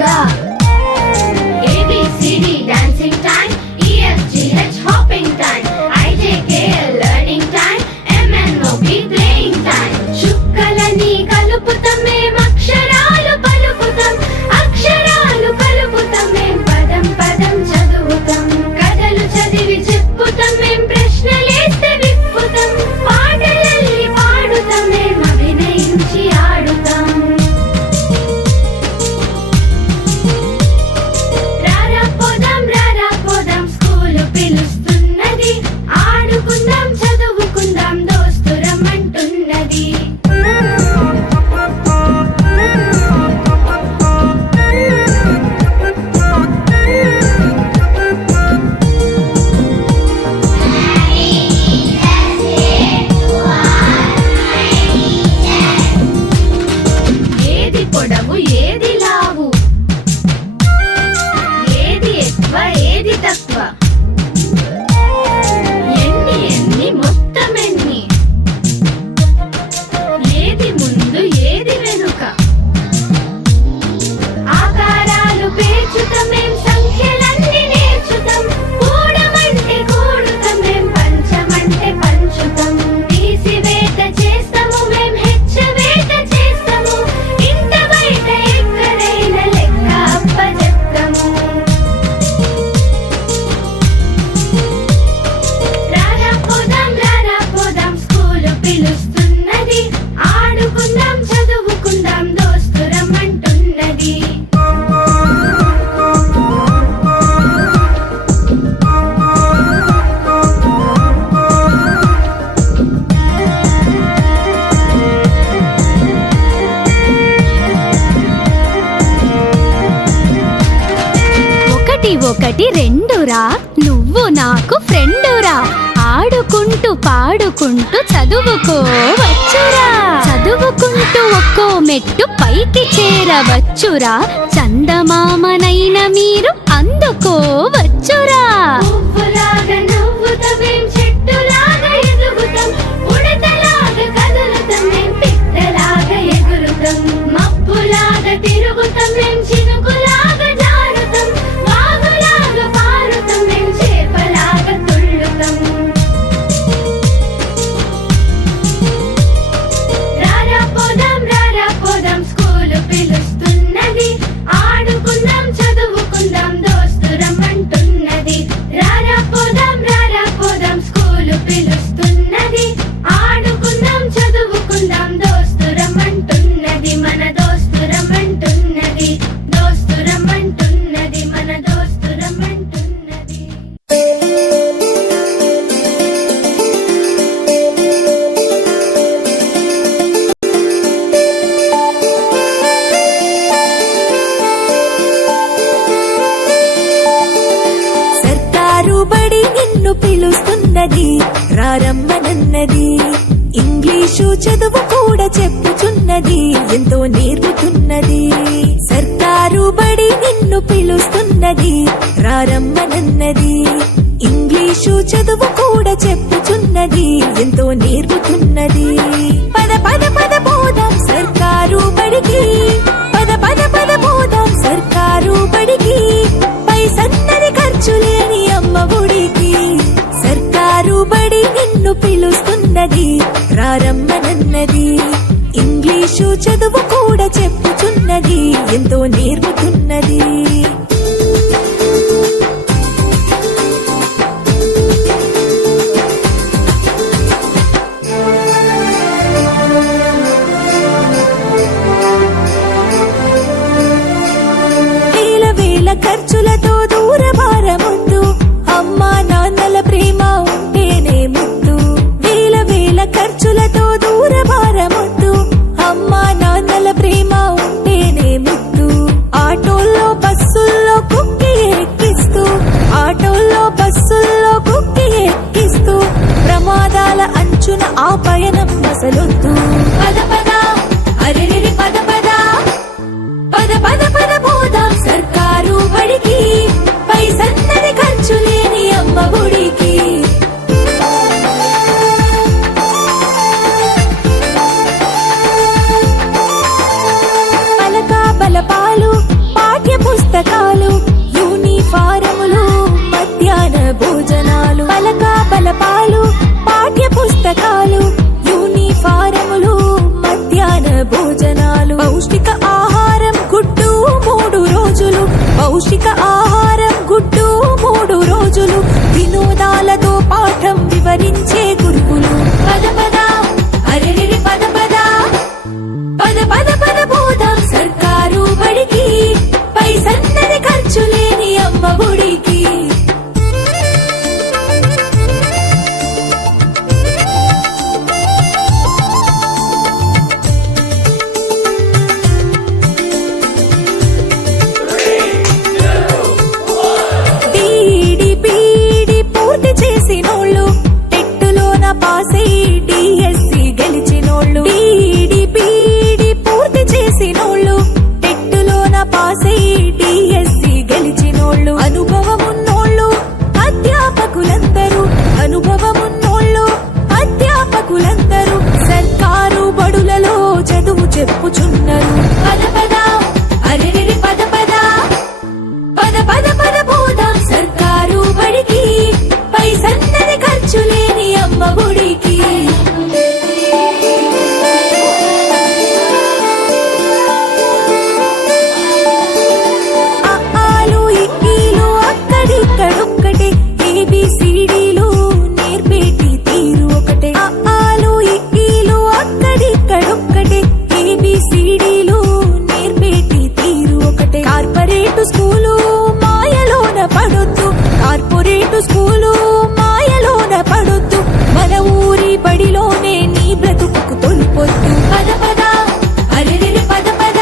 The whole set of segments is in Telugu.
కూడా. ABCD dancing time, EFGH hopping time, IJKL learning time, MNOP playing time. చుక్కలని కలుపుతాం మేం అక్షరాలు పలుకుతాం, అక్షరాలు కలుపుతాం మేం పదం పదం చదువుతాం. కథలు చదివి చెప్పుతాం మేం ప్రశ్నలేస్తే విప్పుతాం, పాటలల్లి పాడుతాం మేం అభినయించి ఆడుతాం. రారా పోదాం స్కూలు పిలుస్తున్నది, ఆడుకుందాం చదువుకుందాం దోస్తు రమ్మంటున్నది. ఏది పొడవు ఏది లావు, ఏది ఎక్కువ ఏది తక్కువ, ఎన్ని ఎన్ని మొత్తం ఎన్ని, ఏది ముందు ఏది వెనుక. ఆకారాలు పేర్చుతాం మేం సంఖ్యలన్నీ నేర్చుతాం, కూడమంటే కూడుతాం మేం పంచమంటే పంచుతాం. తీసివేత చేస్తాము మేం హెచ్చవేత చేస్తాము, ఇంట బయట ఎక్కడైనా లెక్క అప్పచెప్తాము. రారా పోదాం స్కూలు పిలుస్తున్నది, ఆడుకుందాం చదువుకుందాం దోస్తు రమ్మంటున్నది. ఒకటి ఒకటి రెండురా, నువ్వు నాకు ఫ్రెండురా, ఆడుకుంటూ పాడుకుంటూ చదువుకోవచ్చురా. చదువుకుంటూ ఒక్కో మెట్టు పైకి చేరవచ్చురా, చందమామనైన మీరు అందుకోవచ్చురా. పువ్వులాగా నవ్వుతాం మేం, చెట్టులాగా ఎదుగుతాం, ఉడతలాగా కదులుతాం మేం, పిట్టలాగా ఎగురుతాం, మబ్బులాగా తిరుగుతాం మేం, చినుకులాగా జారుతాం, వాగులాగా పారుతాం మేం, చేపలాగా తుళ్ళుతాం. రారా పోదాం స్కూలు పిలుస్తున్నది, ఆడుకుందాం చదువుకుందాం దోస్తు రమ్మంటున్నది. రారా పోదాం స్కూలు పిలుస్తున్నది, ఆడుకుందాం చదువుకుందాం దోస్తు రమ్మంటున్నది. మన దోస్తు రమ్మంటున్నది, దోస్తు రమ్మంటున్నది, మన దోస్తు రమ్మంటున్నది. సర్కారు బడి నిన్ను పిలుస్తున్నది, రారమ్మనన్నది. ఇంగ్లీషు చదువు కూడా చెప్పుచున్నది, ఎంతో నేర్పుతున్నది. సర్కారు బడి నిన్ను పిలుస్తున్నది, రారమ్మనన్నది. ఇంగ్లీషు చదువు కూడా చెప్పుచున్నది, ఎంతో నేర్పుతున్నది. పద పద పద పోదాం సర్కారు బడికి, పద పద పద పోదాం సర్కారు బడికి, పైసన్నది ఖర్చు లేని అమ్మ ఒడికి. సర్కారు బడి నిన్ను పిలుస్తున్నది, రారమ్మనన్నది. ఇంగ్లీషు చదువు కూడా చెప్పుచున్నది, ఎంతో నేర్పుతున్నది. వేల వేల ఖర్చులతో దూరభారముందు, అమ్మా నాన్నల ప్రేమ ఉంటేనే ముద్దు. వేల వేల ఖర్చులతో దూరభారముందు, అమ్మా నాన్నల ప్రేమ ఉంటేనే ముద్దు. ఆటోల్లో బస్సుల్లో కుక్కి ఎక్కిస్తూ, ఆటోల్లో బస్సుల్లో కుక్కి ఎక్కిస్తూ, ప్రమాదాల అంచున ఆ పయనం అసలొద్దు. పద పద అరెరెరి పద పద, పద పద పద పోదాం సర్కారు బడికి, పైసన్నది ఖర్చు లేని అమ్మ ఒడికి. పలక బలపాలు పాఠ్య పౌష్టిక ఆహారం గుడ్డు 3 రోజులు వినోదాలతో పాఠం వివరించే గురుకులు పద పద అరెరెరి పద పద పద పద పద పోదాం సర్కారు బడికి పైసన్నది ఖర్చు లేని అమ్మ ఒడికి DED పూర్తి చేసినోళ్ళు టెట్టులోన పాస్ అయ్యి డిఎస్సి గెలిచినోళ్ళు DED పూర్తి చేసినోళ్ళు టెట్టులోన పాస్ అయ్యి డిఎస్సి గెలిచినోళ్ళు అనుభవమున్నోళ్ళు అధ్యాపకులందరూ సర్కారు బడులలో చదువు చెప్పుచున్నారు పద పద అరెరెరి పద పద పద పద పద పోదాం సర్కారు బడికి పైసన్నది ఖర్చు లేని అమ్మ ఒడికి అఆలు ఇఈలు అక్కడిక్కడొక్కటే ఏబిసిడీలు నేర్పేటి తీరు ఒకటే అఆలు ఇఈలు అక్కడిక్కడొక్కటే ఏబిసిడీలు నేర్పేటి తీరు ఒకటే కార్పొరేట్ స్కూలు మాయలోన పడొద్దు మన ఊరి బడిలోనే నీ బ్రతుకు తొలిపొద్దు పద పద అరెరెరి పద పద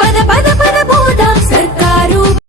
పద పద పద